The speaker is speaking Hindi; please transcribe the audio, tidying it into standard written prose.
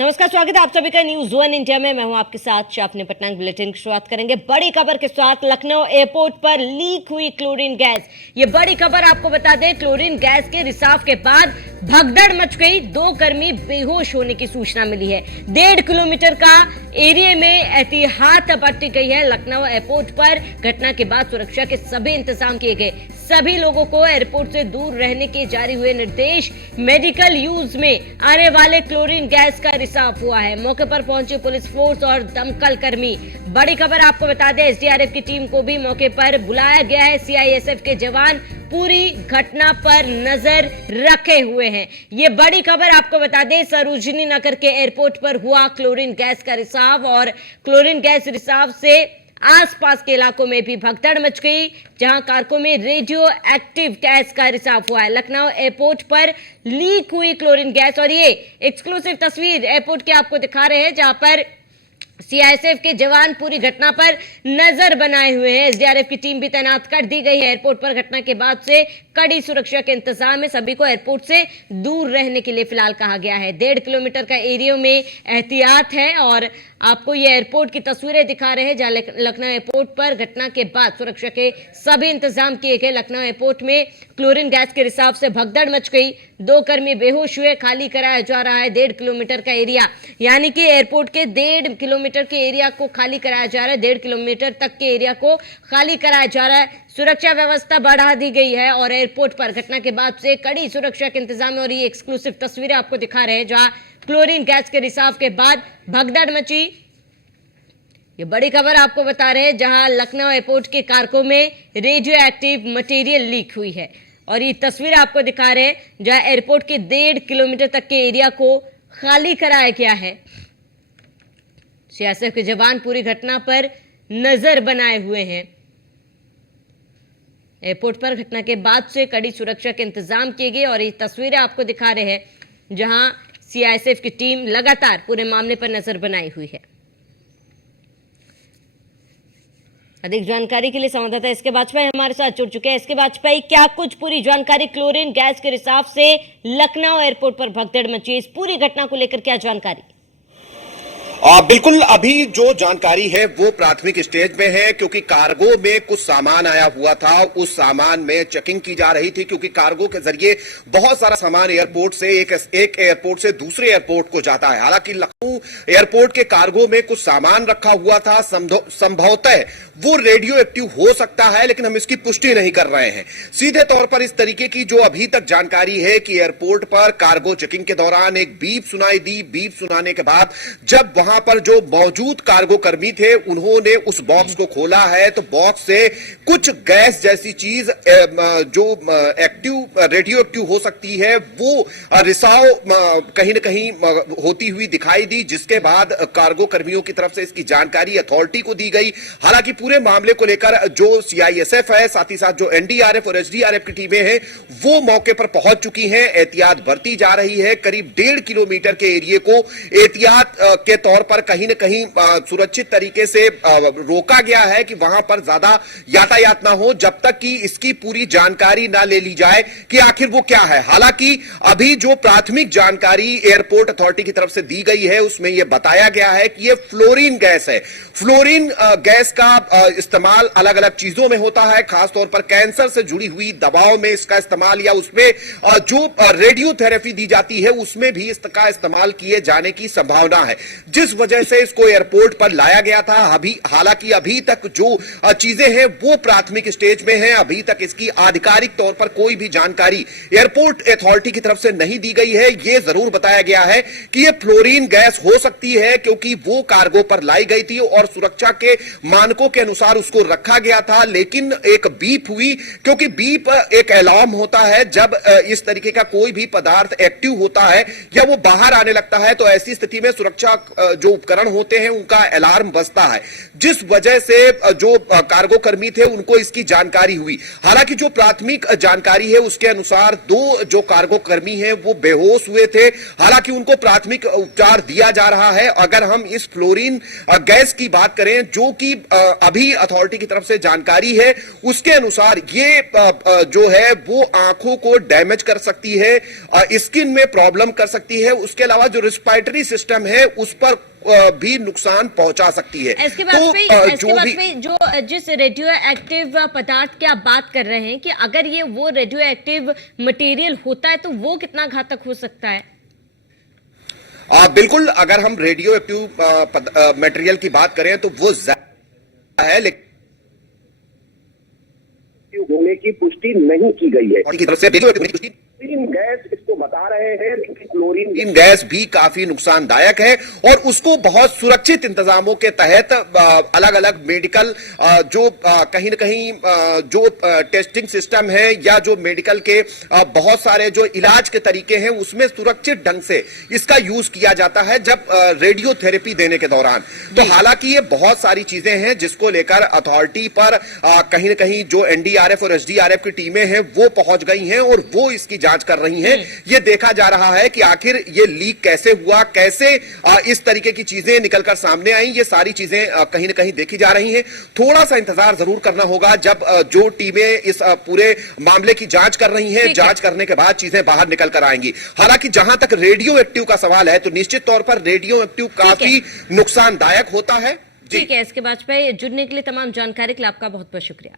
नमस्कार, स्वागत है आप सभी का न्यूज वन इंडिया में। मैं हूं आपके साथ शापनी पटनायक। बुलेटिन की शुरुआत करेंगे बड़ी खबर के साथ। लखनऊ एयरपोर्ट पर लीक हुई क्लोरीन गैस। ये बड़ी खबर आपको बता दें, क्लोरीन गैस के रिसाव के बाद भगदड़ मच गई। 2 कर्मी बेहोश होने की सूचना मिली है। 1.5 किलोमीटर का एरिया में एहतियात बरती गई है। लखनऊ एयरपोर्ट पर घटना के बाद सुरक्षा के सभी इंतजाम किए गए। सभी लोगों को एयरपोर्ट से दूर रहने के जारी हुए निर्देश। मेडिकल यूज में आने वाले क्लोरीन गैस का रिसाव हुआ है। मौके पर पहुंची पुलिस फोर्स और दमकल कर्मी। बड़ी खबर आपको बता दें, एसडीआरएफ की टीम को भी मौके पर बुलाया गया है। सीआईएसएफ के जवान पूरी घटना पर नजर रखे हुए हैं। ये बड़ी खबर आपको बता दें, सरोजिनी नगर के एयरपोर्ट पर हुआ क्लोरीन गैस का रिसाव और क्लोरीन गैस रिसाव से आसपास के इलाकों में भी भगदड़ मच गई, जहां कारकों में रेडियो एक्टिव गैस का रिसाव हुआ है। लखनऊ एयरपोर्ट पर लीक हुई क्लोरीन गैस और ये एक्सक्लूसिव तस्वीर एयरपोर्ट की आपको दिखा रहे हैं, जहां पर सीआईएसएफ के जवान पूरी घटना पर नजर बनाए हुए हैं। एसडीआरएफ की टीम भी तैनात कर दी गई है। एयरपोर्ट पर घटना के बाद से कड़ी सुरक्षा के इंतजाम है। सभी को एयरपोर्ट से दूर रहने के लिए फिलहाल कहा गया है। 1.5 किलोमीटर का एरिया में एहतियात है और आपको ये एयरपोर्ट की तस्वीरें दिखा रहे हैं, जहां लखनऊ एयरपोर्ट पर घटना के बाद सुरक्षा के सभी इंतजाम किए गए। लखनऊ एयरपोर्ट में क्लोरीन गैस के रिसाव से भगदड़ मच गई। 2 कर्मी बेहोश हुए। खाली कराया जा रहा है 1.5 किलोमीटर का एरिया, यानी कि एयरपोर्ट के 1.5 किलोमीटर के एरिया को खाली कराया जा रहा है। 1.5 किलोमीटर तक के एरिया को खाली कराया जा रहा है। सुरक्षा व्यवस्था बढ़ा दी गई है और एयरपोर्ट पर घटना के बाद से कड़ी सुरक्षा के इंतजाम है। और ये एक्सक्लूसिव तस्वीरें आपको दिखा रहे हैं, जहां क्लोरीन गैस के रिसाव के बाद भगदड़ मची। ये बड़ी खबर आपको बता रहे हैं, जहां लखनऊ एयरपोर्ट के कारकों में रेडियो एक्टिव मटेरियल लीक हुई है। और ये तस्वीर आपको दिखा रहे हैं, जहां एयरपोर्ट के 1.5 किलोमीटर तक के एरिया को खाली कराया गया है। सीआईएसएफ के जवान पूरी घटना पर नजर बनाए हुए हैं। एयरपोर्ट पर घटना के बाद से कड़ी सुरक्षा के इंतजाम किए गए और ये तस्वीरें आपको दिखा रहे हैं, जहां सीआईएसएफ की टीम लगातार पूरे मामले पर नजर बनाई हुई है। अधिक जानकारी के लिए संवाददाता एसके वाजपेयी हमारे साथ जुड़ चुके हैं। एसके वाजपेयी, क्या कुछ पूरी जानकारी क्लोरीन गैस के रिसाव से लखनऊ एयरपोर्ट पर भगदड़ मची, इस पूरी घटना को लेकर क्या जानकारी? बिल्कुल, अभी जो जानकारी है वो प्राथमिक स्टेज में है, क्योंकि कार्गो में कुछ सामान आया हुआ था। उस सामान में चेकिंग की जा रही थी, क्योंकि कार्गो के जरिए बहुत सारा सामान एयरपोर्ट से एक एयरपोर्ट से दूसरे एयरपोर्ट को जाता है। हालांकि लखनऊ एयरपोर्ट के कार्गो में कुछ सामान रखा हुआ था, संभवतः वो रेडियो एक्टिव हो सकता है, लेकिन हम इसकी पुष्टि नहीं कर रहे हैं। सीधे तौर पर इस तरीके की जो अभी तक जानकारी है कि एयरपोर्ट पर कार्गो चेकिंग के दौरान एक बीप सुनाई दी। बीप सुनाने के बाद जब वहां पर जो मौजूद कार्गो कर्मी थे, उन्होंने उस बॉक्स को खोला है, तो बॉक्स से कुछ गैस जैसी चीज जो एक्टिव रेडियो एक्टिव हो सकती है, वो रिसाव कहीं ना कहीं होती हुई दिखाई दी, जिसके बाद कार्गो कर्मियों की तरफ से इसकी जानकारी अथॉरिटी को दी गई। हालांकि पूरे मामले को लेकर जो सीआईएसएफ है, साथ ही साथ जो एनडीआरएफ और एसडीआरएफ की टीमें हैं, वो मौके पर पहुंच चुकी हैं। एहतियात बरती जा रही है। करीब 1.5 किलोमीटर के एरिया को एहतियात के तौर पर कहीं न कहीं सुरक्षित तरीके से रोका गया है कि वहां पर ज्यादा यातायात ना हो, जब तक कि इसकी पूरी जानकारी ना ले ली जाए कि आखिर वो क्या है। हालांकि अभी जो प्राथमिक जानकारी एयरपोर्ट अथॉरिटी की तरफ से दी गई है, उसमें यह बताया गया है कि यह फ्लोरीन गैस है। फ्लोरीन गैस का इस्तेमाल अलग अलग चीजों में होता है, खासतौर पर कैंसर से जुड़ी हुई दवाओं में इसका इस्तेमाल, या उसमें जो रेडियोथेरेपी दी जाती है उसमें भी इसका इस्तेमाल किए जाने की संभावना है, जिस वजह से इसको एयरपोर्ट पर लाया गया था। हालांकि अभी तक जो चीजें हैं वो प्राथमिक स्टेज में हैं। अभी तक इसकी आधिकारिक तौर पर कोई भी जानकारी एयरपोर्ट अथॉरिटी की तरफ से नहीं दी गई है। यह जरूर बताया गया है कि यह फ्लोरीन गैस हो सकती है, क्योंकि वो कार्गो पर लाई गई थी और सुरक्षा के मानकों के अनुसार उसको रखा गया था। लेकिन एक बीप हुई, क्योंकि बीप एक अलार्म होता है जब इस तरीके का कोई भी पदार्थ एक्टिव होता है या वो बाहर आने लगता है, तो ऐसी स्थिति में सुरक्षा जो उपकरण होते हैं उनका अलार्म बजता है, जिस वजह से जो कार्गो कर्मी थे उनको इसकी जानकारी हुई। हालांकि जो प्राथमिक जानकारी है उसके अनुसार 2 जो कार्गो कर्मी हैं वो बेहोश हुए थे। हालांकि उनको प्राथमिक उपचार दिया जा रहा है। अगर हम इस फ्लोरीन गैस की बात करें जो कि अभी अथॉरिटी की तरफ से जानकारी है उसके अनुसार ये जो है वो आंखों को डैमेज कर सकती है, स्किन में प्रॉब्लम कर सकती है, उसके अलावा जो रिस्पायरेटरी सिस्टम है उस पर भी नुकसान पहुंचा सकती है। इसके बाद में जो जिस रेडियो एक्टिव पदार्थ की आप बात कर रहे हैं कि अगर ये वो रेडियो एक्टिव मटेरियल होता है तो वो कितना घातक हो सकता है? बिल्कुल, अगर हम रेडियो एक्टिव मटेरियल की बात करें तो वो ज्यादा है, लेकिन होने की पुष्टि नहीं की गई है। की तरफ से क्लोरीन गैस इसको बता रहे हैं कि क्लोरीन गैस भी काफी नुकसानदायक है और उसको बहुत सुरक्षित इंतजामों के तहत अलग अलग मेडिकल जो कहीं न कहीं जो टेस्टिंग सिस्टम है या जो मेडिकल के बहुत सारे जो इलाज के तरीके हैं उसमें सुरक्षित ढंग से इसका यूज किया जाता है जब रेडियोथेरेपी देने के दौरान। तो हालांकि ये बहुत सारी चीजें हैं जिसको लेकर अथॉरिटी पर कहीं न कहीं जो एनडीआरएफ और एसडीआरएफ की टीमें हैं वो पहुंच गई हैं और वो इसकी जांच कर रही हैं। ये देखा जा रहा है कि आखिर ये लीक कैसे हुआ, कैसे इस तरीके की चीजें निकलकर सामने आई, ये सारी चीजें कहीं न कहीं देखी जा रही हैं। थोड़ा सा इंतजार जरूर करना होगा जब जो टीमें इस पूरे मामले की जांच कर रही हैं, जांच करने के बाद चीजें बाहर निकल कर आएंगी। हालांकि जहां तक रेडियो एक्टिव का सवाल है तो निश्चित तौर पर रेडियो एक्टिव काफी नुकसानदायक होता है। ठीक है, इसके बाद जुड़ने के लिए तमाम जानकारी के लिए आपका बहुत बहुत शुक्रिया।